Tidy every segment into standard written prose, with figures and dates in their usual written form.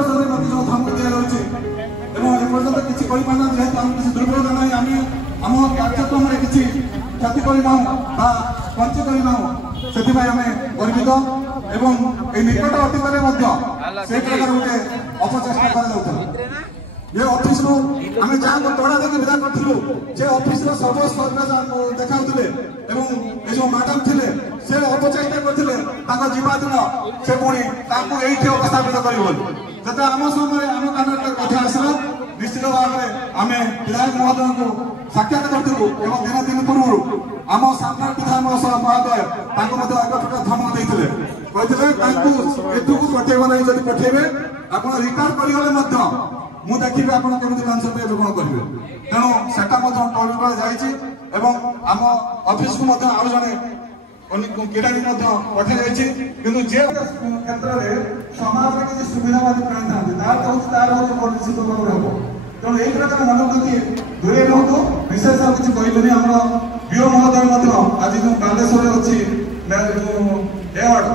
वर्ष जो धमक दिया एपर्तंत किसी करना जेहतु आम किसी दुर्बलता ना आम आम कार्यक्रम किसी क्षति करना पंच करना से गर्वित एवं निकट अतीत से प्रकार गोटे अपचेषा कर ये ऑफिस रो आमे जहाँ तोड़ा देखि विदा करथिलु जे ऑफिस रो सब सर्वे देखाउथिले एवं ए जो मैडम थिले से अपचेष्टा करथिले ताको जीवा दिन से पुणी ताको एठी उपस्थापित करिवल जते आम समय आम कानर कथा आसला निश्चित भाव में आमे विधायक महोदय को साक्षात करथिलु एवं दिन पूर्व आम सामना विधायक महोदय ताको मध्ये अगठक धमक देथिले कहिथिले ताको एतुकु पठेबो नै जदि पठेबे आपण रिकॉर्ड करिगले मध्ये मु देखिए आपन केमति मानसते लोकन करिवे तेणु सेटा मध्ये टोल जाइछि एवं आम ऑफिस को मध्ये आरो जने केडानी मध्ये पठे जाइछि किंतु जे क्षेत्र रे समाज रे कि सुविधावादी प्राण थांते तार हो बड़ निश्चित भाव हो तेणु एई प्रकार मनोवृत्ति दूरे रहतो विशेष किछि कहिबनी हमर बीओ महोदय मध्ये आज जो बालेश्वर अछि एवार्ड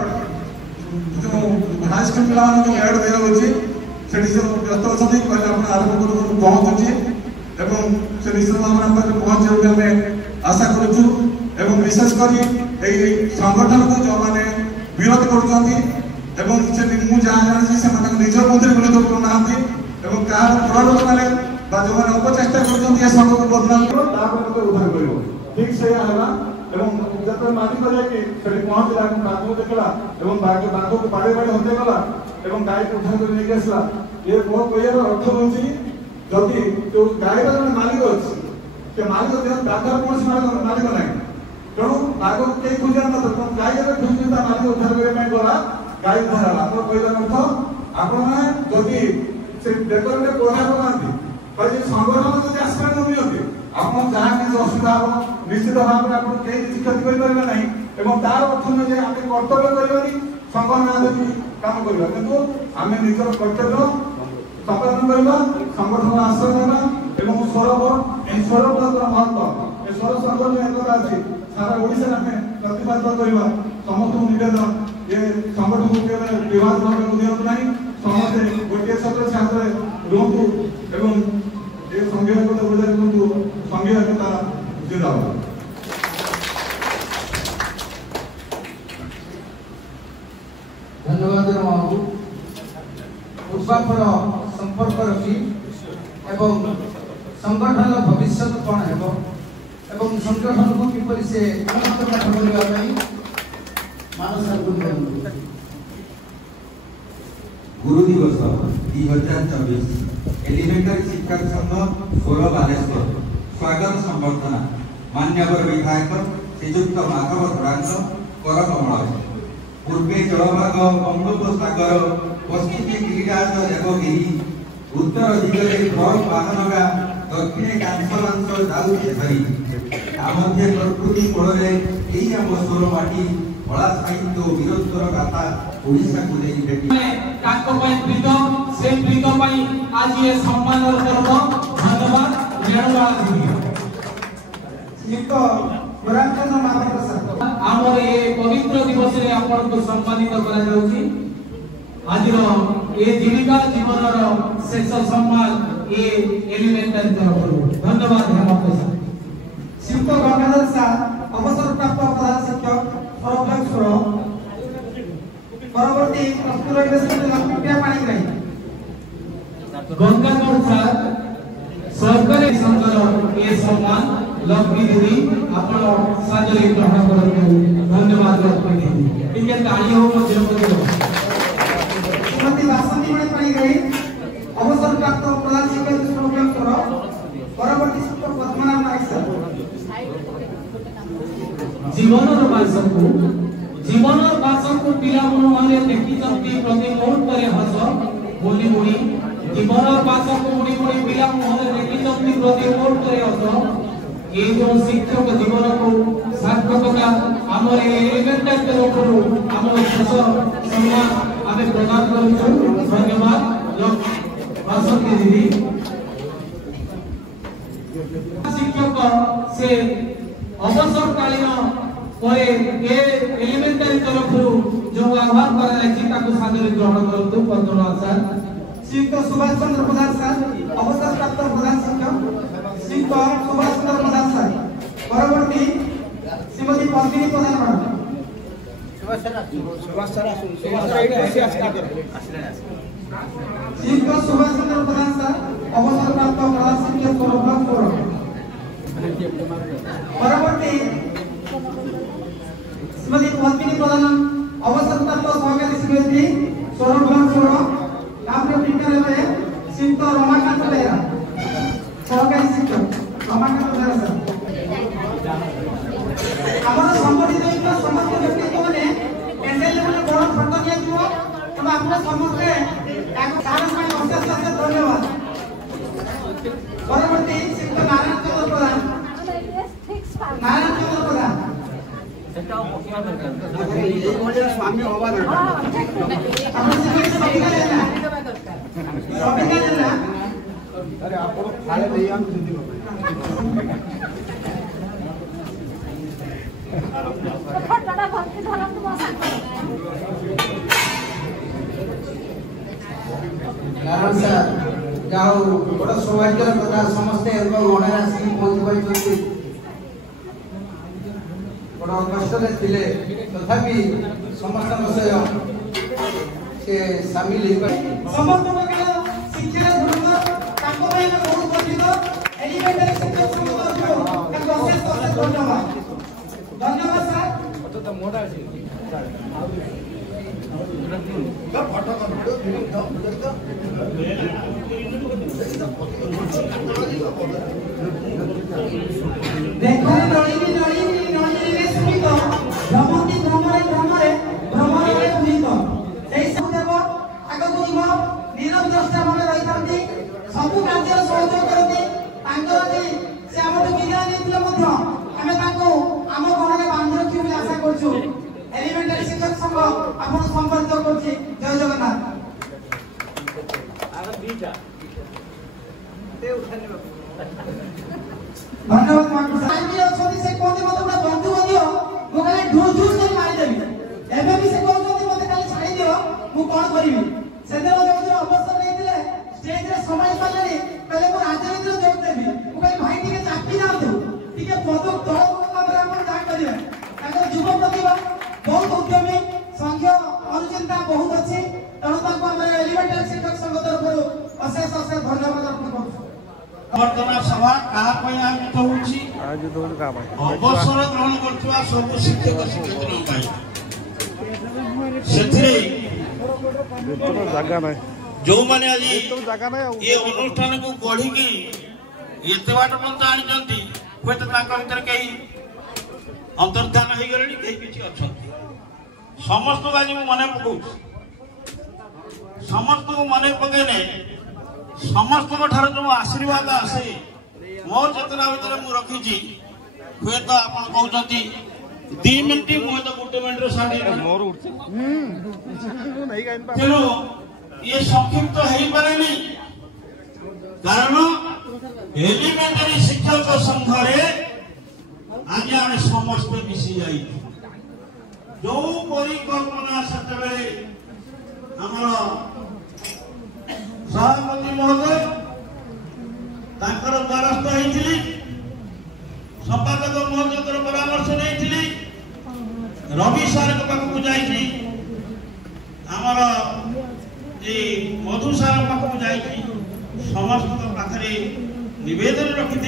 जो हाई स्कूल पिला जो एवार्ड दिया होछि सेठी से व्यस्त अच्छी कहले आप आरंभ कर पहुँचुची एवं से निश्चित भाव में पहुँचे हमें आशा करूँ एवं विशेषकर संगठन को जो मैंने विरोध कर जहाँ जानी से निज मध्य विरोध करना क्या प्रलोभ माने जो मैंने अपचेषा कर संघ को बदनाम उद्धार कर ठीक से जो मानिक कि पहुँचला बाघ देखला बाघ को बाड़े बाड़े हत्या कला गाय को उद्धार कर लेके आसला ये मो कहर अर्थ हूँ जदि जो गायर जो मालिक अच्छे मालिक देह बाघर कौन मालिक ना तेणु बाघ को कई खोजा न गायर खोजी मालिक उद्धार करने गला गाय उद्धार है आप कहला अर्थ आपड़ी से डेकोरेट कोठा पकाती संगठन जब आश्रय नहीं आप जहाँ किसी असुविधा हम निश्चित भाव में आप क्षति करेंगे ना तार अर्थ नहीं आम कर्तव्य करनी संघ ना देखी काम करवा किंतु आम निजर कर्तव्य संपादन करवा संगठन आश्रय ना स्वर महत्व स्वर संगठन एकता अच्छी सारा ओडिशा आम प्रतिपादित करवा समस्त निवेदन ये संगठन को विवाद दिखाँ ना समस्ते गोटे छत्र छात्र रुहतु एवं ये संघीय एकता बजाय रखु संघीय एकता जिंदाबाद। धन्यवाद बाबू पूर्वापर संपर्क रखी एवं संगठन भविष्य कौन है एवं संगठन को किपर से गुरु दिवस 2024 एलिमेंटरी शिक्षा संघ 16 बालेश्वर स्वागत संबर्धना मान्यवर विधायक श्रीजुक्त माधव धड़ांग कर कमल पूर्वे जलभाग बंगोपसागर पश्चिमे गिरिराज देवगिरी उत्तर दिगरे ट्रक वाहनगा दक्षिणे कांसलांचल जाऊे धरी आमध्य प्रकृति कोड़े यही आम स्वर माटी कला साहित्य वीरत्वर गाथा ओडिशा को नहीं भेटी प्रीत से प्रीत आज ये सम्मान पर्व धन्यवाद आमर ये पवित्र दिवस रे आपण को सम्मानित करा जाउची आज ये जीविका जीवन शेष सम्मान ये एलिमेंटरी तरफ धन्यवाद हेमंत सर शिल्प गंगाधर साह अवसर प्राप्त प्रधान शिक्षक सरप्लक्ष परवर्ती कृपया पानी ग्राही गंगाधर सर सरकारी संघर ये सम्मान लक्ष्मी दीदी आपण सादरे ग्रहण करथु धन्यवाद लक्ष्मी दीदी टिके ताली हो मध्य मध्य श्रीमती वासंती मणि पानी ग्राही अवसर प्राप्त प्रधान शिक्षक सरप्लक्ष परवर्ती शिक्षक पद्मनाभ नायक सर जीवनर बासको पिला माने देखि जंती प्रति मोड करे हस बोली मुड़ी जीवनर बासको मुड़ी मुड़ी पिला माने देखि जंती प्रति मोड करे हस ये जो शिक्षक जीवन को सार्थकता हमर एलिमेंटरी तरफरु हमर शेष सम्मान आमे प्रदान करू धन्यवाद वासंती दीदी शिक्षक से अवसरकालीन पर ए एलिमेंटरी तरफरु जो आह्वान करा जायछि ताको सादर ग्रहण करतु पद्मनाभ सर श्रीयुक्त सुभाष चंद्र प्रधान सर अवसरप्राप्त प्रधान शिक्षक श्रीयुक्त सुभाष चंद्र प्रधान सर परवर्ती श्रीमती पद्मिनी प्रधान मैडम श्रीयुक्त सुभाष चंद्र प्रधान सर अवसरप्राप्त प्रधान शिक्षक ब्लॉक 4 परवर्ती श्रीमती पद्मिनी प्रधान अवसरप्राप्त सहकारी शिक्षयित्री ब्लॉक 16 आपने टीचर है श्रीयुक्त रमाकांत बेहरा सहकारी शिक्षक रमाकांत बेहरा सर हमारा संबंधित होइबा समस्त व्यक्ति माने पेंडेल माने बड़ फोटो दिया दियो हम आपने समस्त एक सारा में अशेष अशेष धन्यवाद परवर्ती श्रीयुक्त नारायण चंद्र प्रधान स्वामी होगा अरे आप खाले नहीं हम नारायण सर जाओ बड़ा सौभाग्य कथा समस्ते गणे आसिक पहुंची बड़ा कष्ट थिले तथापि समस्त से शामिल समस्त शिक्षा ताको भाई बहुत गर्वित एलिमेंटरी शिक्षक संघ तरफ अशेष अशेष धन्यवाद धन्यवाद सर तो मोटा देखो नळिनी नळिनी नळिनी रे सुनित भ्रमति भ्रमरे भ्रमरे भ्रमरे रे सुनित सेई सुदेव आगको जीव नीरव द्रष्टा भाबे रहितांती सबु कार्य सहयोग करती तांकर जे से हमर विज्ञान नेतृत्व मध्य आमे ताको आम गणरे बांध रखियो ବୋଲି आशा करछु एलिमेंटरी शिक्षक संघ आपण संपर्क करछि जय जगन्नाथ आगे बीटा ते उठाने धन्यवाद मानक साथी अछथि से कोन मते बड़ा बंधु दियो मो खाली ढूर ढूर से मारि देबी एबे भी से कहउछथि मते खाली छाडी दियो मु कोन करबी सेदर जो अवसर नै दिले स्टेज रे समय पालेनी पहले मो राजनीति जोग देबी मु खाली भाई टिके चापी जाऊ टिके पदक तळ हमरा हम जा करिवे ताको युव प्रतिभा बहुत उद्यमी संघ अनुचिंता बहुत अछि तणु ताको हमरा एलिमेंटरी शिक्षक संघ तरफ अशेष अशेष धन्यवाद अर्पण करछु वर्तमान सभा कहा पई आयोजित होउची आज दोन का भाई अवसर ग्रहण करथुवा सब शिक्षक शिक्षयित्री भाई सेथिरे तो जागा नै जो माने आज तो जागा नै ये अनुष्ठान को गढी की एते बाट पंत आनी जंती होय त ताकर भीतर कई अंतर्धान होई गलेनी कई किछि अछंती समस्त आज मने पकौ समस्त को मने पकेने समस्त ठार जो आशीर्वाद आसे मोर चेतना भीतर मु रखी हुए तो आप कहते 2 मिनिट मुझे तो गोटे मिनिट साड़ी तेणु ये संक्षिप्त हो पारे नहीं कारण एलिमेंटरी शिक्षक संघरे आज आम समस्त मिसी जा जो परिकल्पना से सभापति महोदय द्वारस्थ होती संपादक महोदय परामर्श नहीं रवि सार पाखक जामर मधु सार पाखक जा समस्त पाखे नवेदन रखी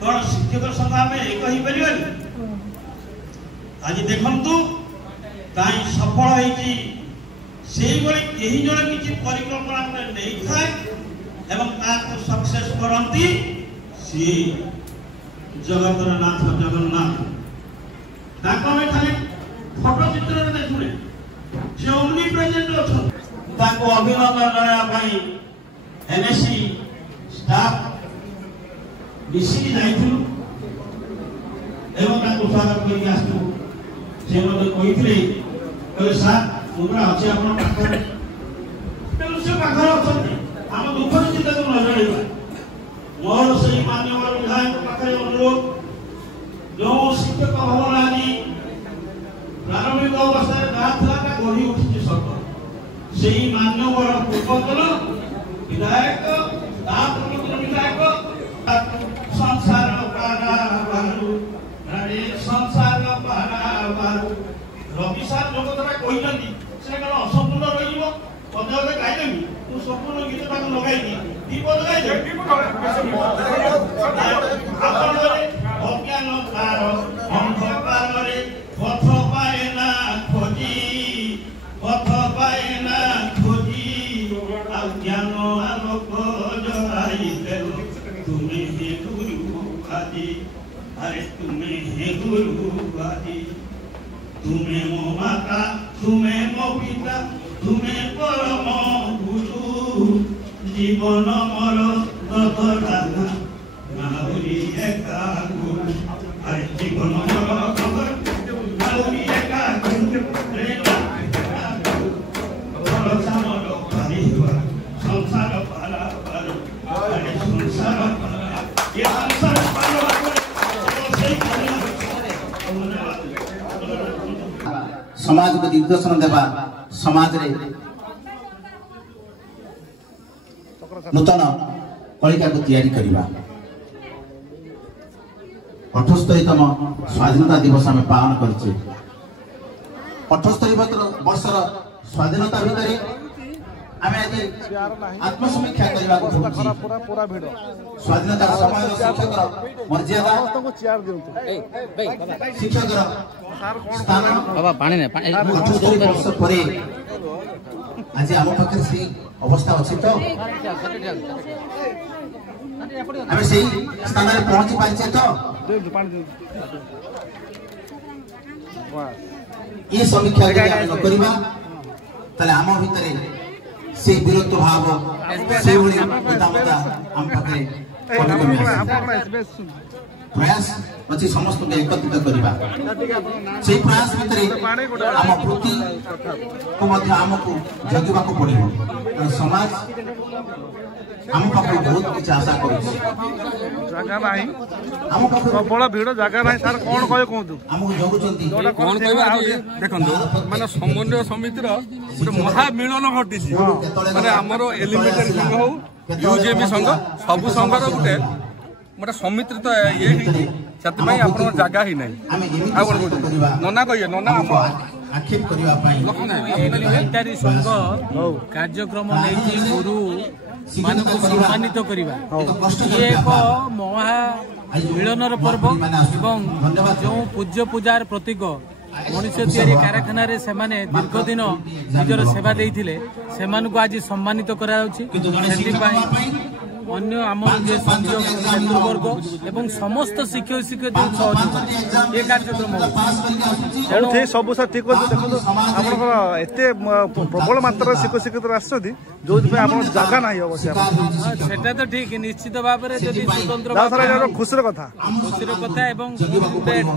कौन शिक्षक संघ आम एक हो पार आज देखु कहीं सफल होती से कहीं जन किसी परिकल्पना नहीं थाए सक्सेस करती सी जगतर नाथ जगन्नाथ खाली फोटो चित्र देखुने सी ओमनी प्रेजेंट अच्छा अभिनंदन जनाई एनएससी स्टाफ मिसिक जाइलु स्वागत करके आसू से कहते सार मुद्रा अच्छे पाखे से पाखे अच्छा आम दुख चिंता को नजर मोर से माननीय विधायक पाखे अनुरोध जो शिक्षक भवन आज प्रारंभिक अवस्था गढ़ी उठी सत से मान्यवर पूर्वतन विधायक विधायक संसार पाराबारू अरे संसार पाराबारू रवि सार जो कथा कहते से कौन असंपूर्ण रही पदे पदे गाइदेवी तू संपूर्ण गीत लगे दीपद गाइदे अज्ञान तार अंधकार पथ पाए ना खोजी पथ पाए ना खोजी ज्ञान आलोक जलाई देलो तुम्हें हे गुरु आदि अरे तुम्हें हे गुरु आदि तुम्हें मो माता तुम्हें मो पिता तुम्हें परम गुरु जीवन मोर दतरा नाउरी एका गुरु अरे जीवन मोर नाउरी एका गुरु संसार पारा अरे संसार ये संसार समाज को दिग्दर्शन देवा समाज रे नूतन कलिका को तैयारी करवा 78तम स्वाधीनता दिवस आम पालन करछे 78 वर्षर स्वाधीनता भितर आम आज आत्मसमीक्षा करने को स्वाधीनता समय शिक्षक मर्यादा शिक्षक स्थान 78 वर्ष पर आज आम पाखे से अवस्था अच्छी तो आम से स्थान में पहुंची पारे तो ये समीक्षा करवा आम भितर से विरोध भाव से आम पाखे प्रयास अच्छी समस्त एकत्रित करवा से प्रयास भितर आम वृत्ति को आमको जगवा को पड़ो समाज आम पाखे बहुत किसी आशा कर प्रबल भिड़ जगह ना सर कौन कहे कहतु आमको जगुंट कौन देखो माने समन्वय समितिर गोटे महामिलन घटी माने आमर एलिमेंटरी संघ हो यूजेबी संघ सबु संघर गोटे मोटे समिति तो ये से जगह ही ना नना कहिए नना एलिमेंटरी संघ कार्यक्रम नहीं गुरु मान को सम्मानित करवा ये एक महा मिलनर पर्व एवं जो पूज्य पूजार प्रतीक मनुष्य तैयारी कारखाना रे सेमाने दीर्घ दिन निजर सेवा देइथिले सेमान को आज सम्मानित करा जाउछि अन्य आमर जे नेतृवर्ग एवं समस्त शिक्षक शिक्षयित्री सहयोग ये कार्यक्रम सब सर ठीक एते प्रबल मात्रा शिक्षक शिक्षयित्री आसछथि जो जगह ना अवश्य सेटा तो ठीक निश्चित भाव में जदि स्वतंत्र खुशीर कथा एवं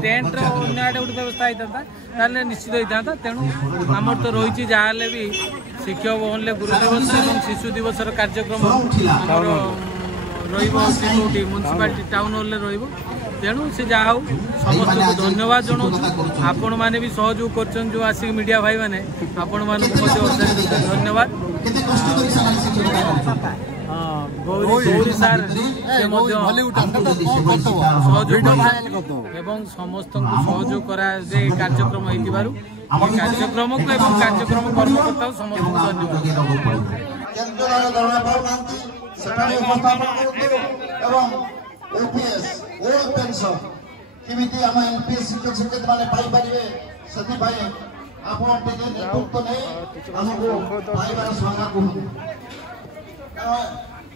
टेंट अन्य आड़े गोटे व्यवस्था होता ताले निश्चित होता तेणु आमर तो रही जहाँ भी शिक्षक भवन गुरु दिवस और शिशु दिवस कार्यक्रम म्युनिसिपालिटी टाउन हॉल तेणु से जहाँ हो समस्त को धन्यवाद जनाऊँ आपण मैंने भी सहयोग कर जो आसिक मीडिया भाई मैंने आपण मानक धन्यवाद गौरी सार एवं समस्त सहयोग करा कार्यक्रम कार्यक्रम को कार्यक्रम कर्मकर्ता समस्त धन्यवाद केमिति आम एलपीएस शिक्षक शिक्षक मैंने पाइपर से आप नेतृत्व नहीं आमको पाइबार संज्ञा कहूँ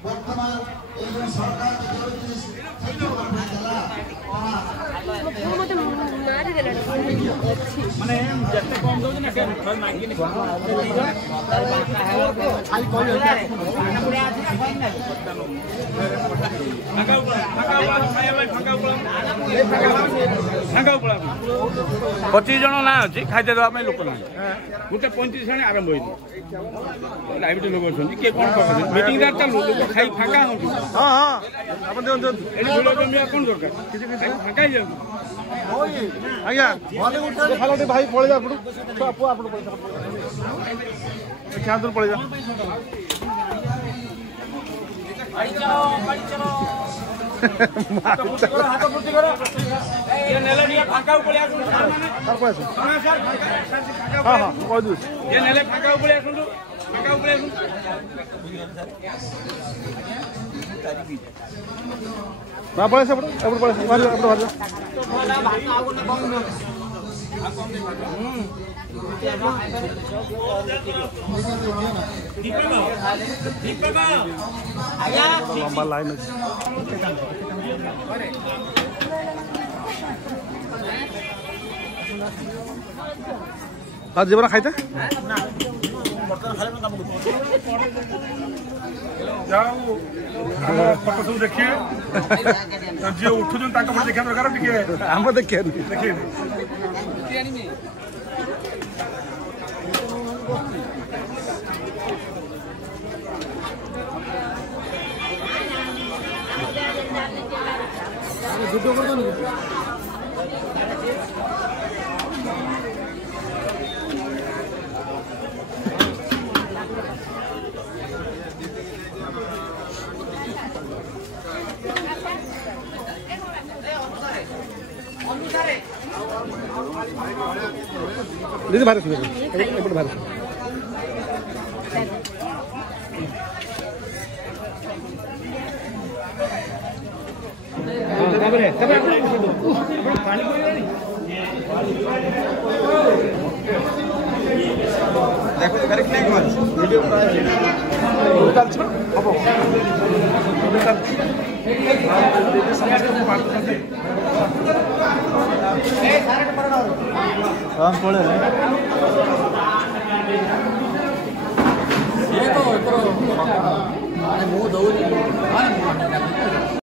बर्तमान ये सरकार माने जते कम दो ना के मांगी नहीं पच्चीस जन ना अच्छी खाद्य देवाई लोक ना गोटे 35 जन आरंभ हो डायबिटीज लोक अच्छा किए कौन कर मीटिंग चलू लोक खाई फाँका हो हाँ कौन दरकार फाँका ही जाऊँ आज्ञा भाई पड़े जा क्या पड़े जा ହାତ ଫୁର୍ତ୍ତି କର ଇଏ ନେଲେ ଟିକେ ଫାଙ୍କା ପଳେଇ ଆସନ୍ତୁ ସାର୍ ମାନେ ସାର୍ ଫାଙ୍କା ହଁ କହିଦଉଛି ଇଏ ନେଲେ ଫାଙ୍କା ପଳେଇ ଆସନ୍ତୁ ଫାଙ୍କା ପଳେଇ ଆସନ୍ତୁ ନା ପଳେଇ ସେପଟେ ଏପଟେ ପଳେଇ ବାହାରିବ ଏପଟେ ବାହାରିବ लंबा लाइन अच्छी जीवन खाइते जाओ फोटो सब देखिए जी उठुन देखा दरकार आम देखिए देखिए वीडियो कर दो दीदी भारत भारत